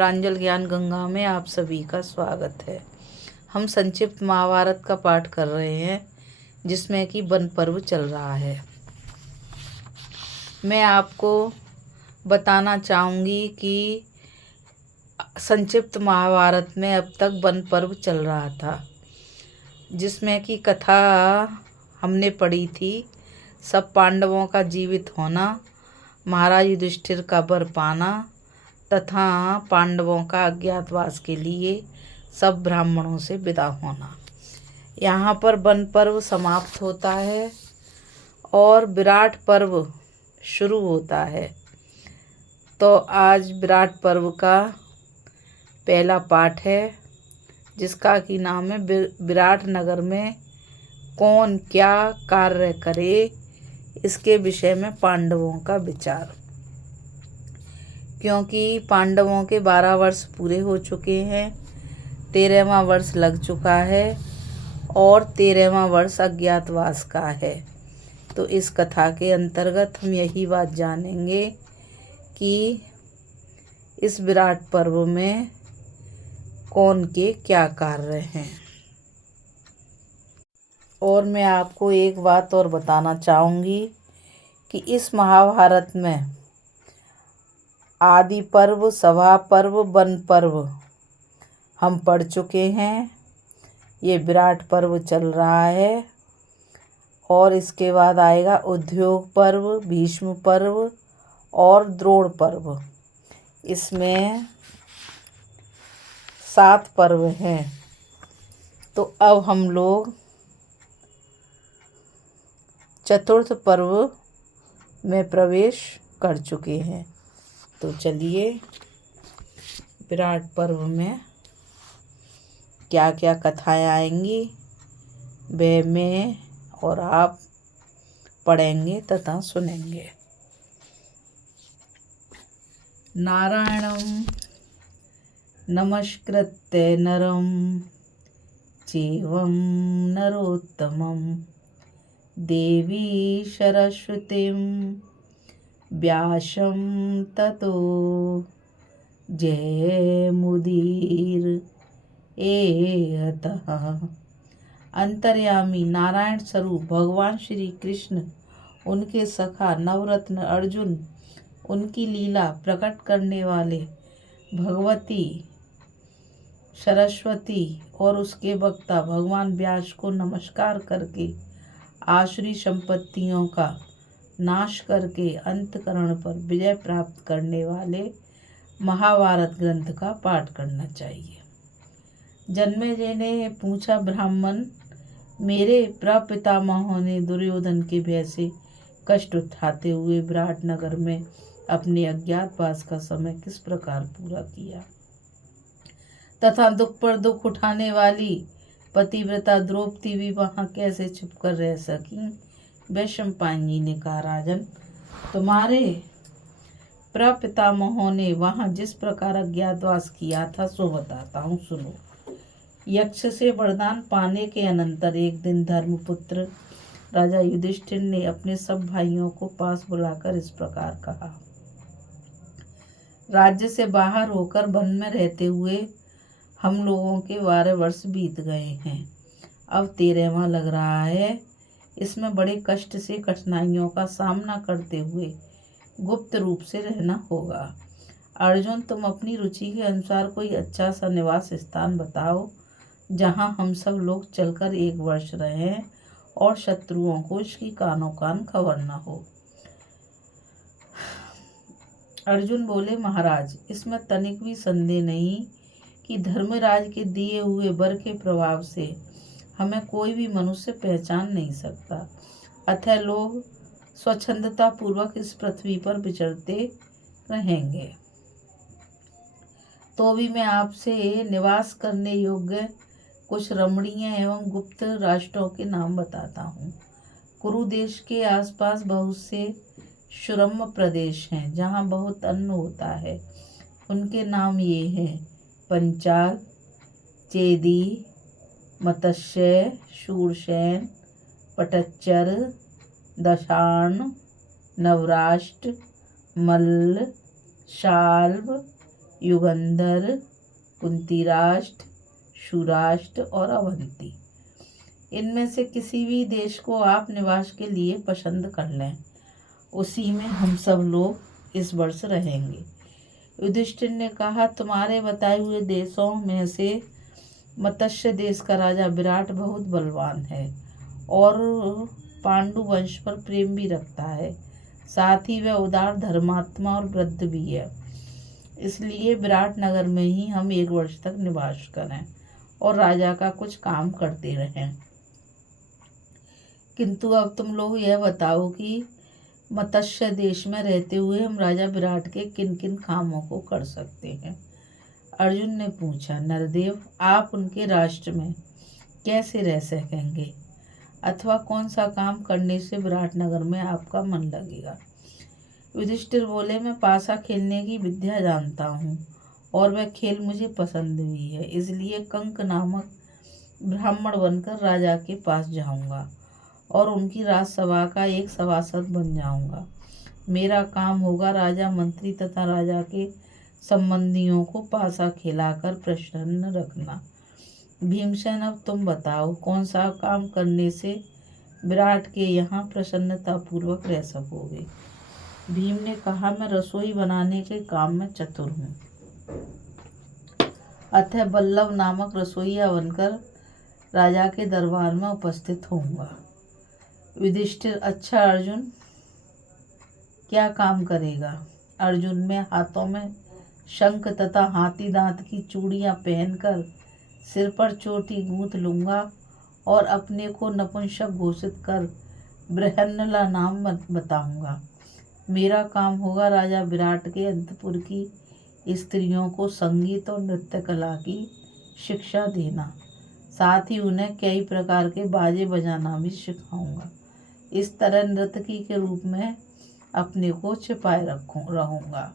प्रांजल ज्ञान गंगा में आप सभी का स्वागत है। हम संक्षिप्त महाभारत का पाठ कर रहे हैं जिसमें कि वन पर्व चल रहा है। मैं आपको बताना चाहूँगी कि संक्षिप्त महाभारत में अब तक वन पर्व चल रहा था, जिसमें कि कथा हमने पढ़ी थी सब पांडवों का जीवित होना, महाराज युधिष्ठिर का वर पाना तथा पांडवों का अज्ञातवास के लिए सब ब्राह्मणों से विदा होना। यहाँ पर वन पर्व समाप्त होता है और विराट पर्व शुरू होता है। तो आज विराट पर्व का पहला पाठ है जिसका कि नाम है विराट नगर में कौन क्या कार्य करे, इसके विषय में पांडवों का विचार। क्योंकि पांडवों के 12 वर्ष पूरे हो चुके हैं, 13वां वर्ष लग चुका है और 13वां वर्ष अज्ञातवास का है। तो इस कथा के अंतर्गत हम यही बात जानेंगे कि इस विराट पर्व में कौन के क्या कार्य हैं। और मैं आपको एक बात और बताना चाहूँगी कि इस महाभारत में आदि पर्व, सभा पर्व, वन पर्व हम पढ़ चुके हैं। ये विराट पर्व चल रहा है और इसके बाद आएगा उद्योग पर्व, भीष्म पर्व और द्रोण पर्व। इसमें 7 पर्व हैं। तो अब हम लोग चतुर्थ पर्व में प्रवेश कर चुके हैं। तो चलिए विराट पर्व में क्या क्या कथाएं आएंगी वह मैं और आप पढ़ेंगे तथा सुनेंगे। नारायणं नमस्कृत्य नरं चैवं नरोत्तमं देवी सरस्वतीं व्यासं ततो जयमुदीर एतः। अंतर्यामी नारायण स्वरूप भगवान श्री कृष्ण, उनके सखा नवरत्न अर्जुन, उनकी लीला प्रकट करने वाले भगवती सरस्वती और उसके वक्ता भगवान व्यास को नमस्कार करके आसुरी संपत्तियों का नाश करके अंतकरण पर विजय प्राप्त करने वाले महाभारत ग्रंथ का पाठ करना चाहिए। जन्मेजय ने पूछा, ब्राह्मण, मेरे प्रपितामहों ने दुर्योधन के भय से कष्ट उठाते हुए विराट नगर में अपने अज्ञातवास का समय किस प्रकार पूरा किया तथा दुख पर दुख उठाने वाली पतिव्रता द्रौपदी भी वहां कैसे छुपकर रह सकी। वैशंपायन जी ने कहा, राजन, तुम्हारे प्रपितामहों ने वहां जिस प्रकार अज्ञातवास किया था सो बताता हूँ, सुनो। यक्ष से वरदान पाने के अनंतर एक दिन धर्मपुत्र राजा युधिष्ठिर ने अपने सब भाइयों को पास बुलाकर इस प्रकार कहा, राज्य से बाहर होकर वन में रहते हुए हम लोगों के 12 वर्ष बीत गए हैं। अब 13वां लग रहा है। इसमें बड़े कष्ट से कठिनाइयों का सामना करते हुए गुप्त रूप से रहना होगा। अर्जुन, तुम अपनी रुचि के अनुसार कोई अच्छा सा निवास स्थान बताओ जहां हम सब लोग चलकर 1 वर्ष रहें और शत्रुओं को इसकी कानो कान खबर न हो। अर्जुन बोले, महाराज, इसमें तनिक भी संदेह नहीं कि धर्मराज के दिए हुए वर के प्रभाव से हमें कोई भी मनुष्य पहचान नहीं सकता। अतः लोग स्वच्छंदता पूर्वक इस पृथ्वी पर विचरते रहेंगे। तो भी मैं आपसे निवास करने योग्य कुछ रमणीय एवं गुप्त राष्ट्रों के नाम बताता हूँ। कुरु देश के आसपास बहुत से सुरम्य प्रदेश हैं जहाँ बहुत अन्न होता है। उनके नाम ये हैं, पंचाल, चेदी, मत्स्य, शूरसेन, पटच्चर, दशार्ण, नवराष्ट्र, मल्ल, शाल्व, युगंधर, कुंतीराष्ट्र, शूराष्ट्र और अवंती। इनमें से किसी भी देश को आप निवास के लिए पसंद कर लें, उसी में हम सब लोग इस वर्ष रहेंगे। युधिष्ठिर ने कहा, तुम्हारे बताए हुए देशों में से मत्स्य देश का राजा विराट बहुत बलवान है और पांडु वंश पर प्रेम भी रखता है। साथ ही वह उदार, धर्मात्मा और वृद्ध भी है। इसलिए विराट नगर में ही हम 1 वर्ष तक निवास करें और राजा का कुछ काम करते रहें। किंतु अब तुम लोग यह बताओ कि मत्स्य देश में रहते हुए हम राजा विराट के किन किन कामों को कर सकते हैं। अर्जुन ने पूछा, नरदेव, आप उनके राष्ट्र में कैसे रह सकेंगे अथवा कौन सा काम करने से विराट नगर में आपका मन लगेगा। युधिष्ठिर बोले, मैं पासा खेलने की विद्या जानता हूँ और वह खेल मुझे पसंद भी है। इसलिए कंक नामक ब्राह्मण बनकर राजा के पास जाऊंगा और उनकी राजसभा का एक सभासद बन जाऊंगा। मेरा काम होगा राजा, मंत्री तथा राजा के संबंधियों को पासा खिलाकर प्रसन्न रखना। भीमसेन, अब तुम बताओ कौन सा काम करने से विराट के यहाँ प्रसन्नता पूर्वक रह सकोगे। भीम ने कहा, मैं रसोई बनाने के काम में चतुर हूँ, अतः बल्लभ नामक रसोइया बनकर राजा के दरबार में उपस्थित होऊंगा। युधिष्ठिर, अच्छा अर्जुन क्या काम करेगा। अर्जुन, में हाथों में शंख तथा हाथी दांत की चूड़ियां पहनकर सिर पर चोटी गूंथ लूंगा और अपने को नपुंसक घोषित कर बृहन्नला नाम बताऊंगा। मेरा काम होगा राजा विराट के अंतपुर की स्त्रियों को संगीत और नृत्य कला की शिक्षा देना, साथ ही उन्हें कई प्रकार के बाजे बजाना भी सिखाऊंगा। इस तरह नर्तकी के रूप में अपने को छिपाए रहूंगा।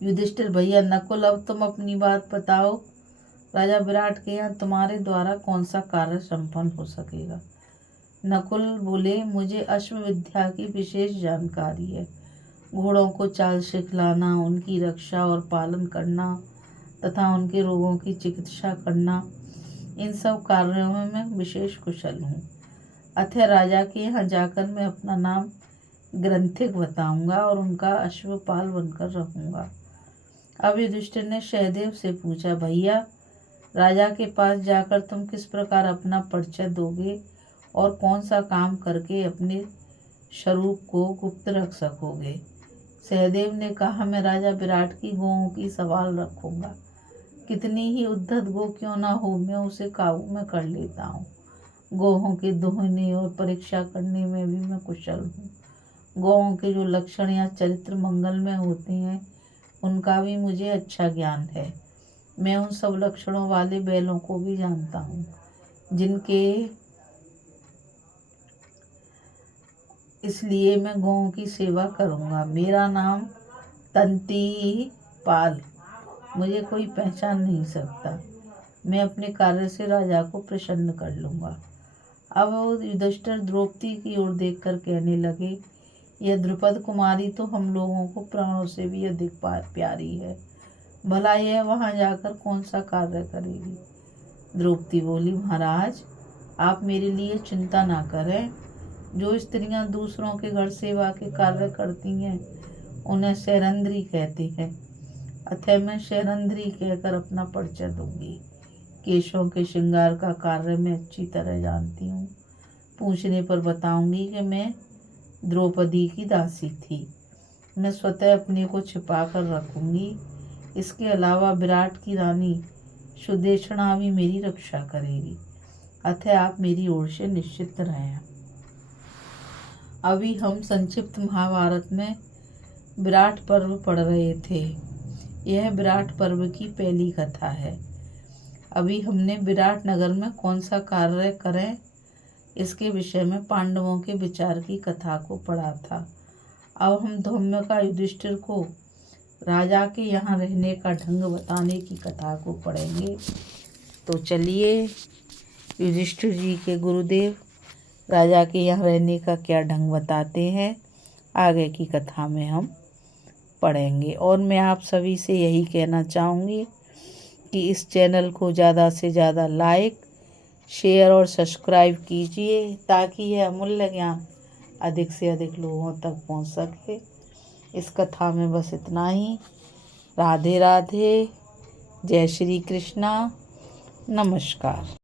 युधिष्ठिर, भैया नकुल, अब तुम अपनी बात बताओ। राजा विराट के यहाँ तुम्हारे द्वारा कौन सा कार्य संपन्न हो सकेगा। नकुल बोले, मुझे अश्व विद्या की विशेष जानकारी है। घोड़ों को चाल सिखलाना, उनकी रक्षा और पालन करना तथा उनके रोगों की चिकित्सा करना, इन सब कार्यों में मैं विशेष कुशल हूँ। अतः राजा के यहाँ जाकर मैं अपना नाम ग्रंथिक बताऊंगा और उनका अश्वपाल बनकर रहूंगा। अब युधिष्ठिर ने सहदेव से पूछा, भैया राजा के पास जाकर तुम किस प्रकार अपना परिचय दोगे और कौन सा काम करके अपने स्वरूप को गुप्त रख सकोगे। सहदेव ने कहा, मैं राजा विराट की गौओं की संभाल रखूंगा। कितनी ही उद्धत गो क्यों ना हो, मैं उसे काबू में कर लेता हूँ। गौओं के दोहने और परीक्षा करने में भी मैं कुशल हूँ। गौओं के जो लक्षण या चरित्र मंगलमय होते हैं उनका भी मुझे अच्छा ज्ञान है। मैं उन सब लक्षणों वाले बैलों को भी जानता हूँ जिनके इसलिए मैं गौओं की सेवा करूँगा। मेरा नाम तंती पाल, मुझे कोई पहचान नहीं सकता। मैं अपने कार्य से राजा को प्रसन्न कर लूँगा। अब युधिष्ठिर द्रौपदी की ओर देखकर कहने लगे, यह द्रुपद कुमारी तो हम लोगों को प्राणों से भी अधिक प्यारी है। भला यह वहाँ जाकर कौन सा कार्य करेगी। द्रौपदी बोली, महाराज आप मेरे लिए चिंता ना करें। जो स्त्रियां दूसरों के घर सेवा के कार्य करती हैं उन्हें शैरंद्री कहते हैं। अतः मैं शैरंद्री कहकर अपना परिचय दूंगी। केशों के श्रृंगार का कार्य मैं अच्छी तरह जानती हूँ। पूछने पर बताऊंगी कि मैं द्रौपदी की दासी थी। मैं स्वतः अपने को छिपा कर रखूंगी। इसके अलावा विराट की रानी सुदेशना भी मेरी रक्षा करेगी। अतः आप मेरी ओर से निश्चित रहें। अभी हम संक्षिप्त महाभारत में विराट पर्व पढ़ रहे थे। यह विराट पर्व की पहली कथा है। अभी हमने विराट नगर में कौन सा कार्य करें इसके विषय में पांडवों के विचार की कथा को पढ़ा था। अब हम धौम्य का युधिष्ठिर को राजा के यहाँ रहने का ढंग बताने की कथा को पढ़ेंगे। तो चलिए युधिष्ठिर जी के गुरुदेव राजा के यहाँ रहने का क्या ढंग बताते हैं, आगे की कथा में हम पढ़ेंगे। और मैं आप सभी से यही कहना चाहूँगी कि इस चैनल को ज़्यादा से ज़्यादा लाइक, शेयर और सब्सक्राइब कीजिए ताकि यह अमूल्य ज्ञान अधिक से अधिक लोगों तक पहुंच सके। इस कथा में बस इतना ही। राधे राधे, जय श्री कृष्णा, नमस्कार।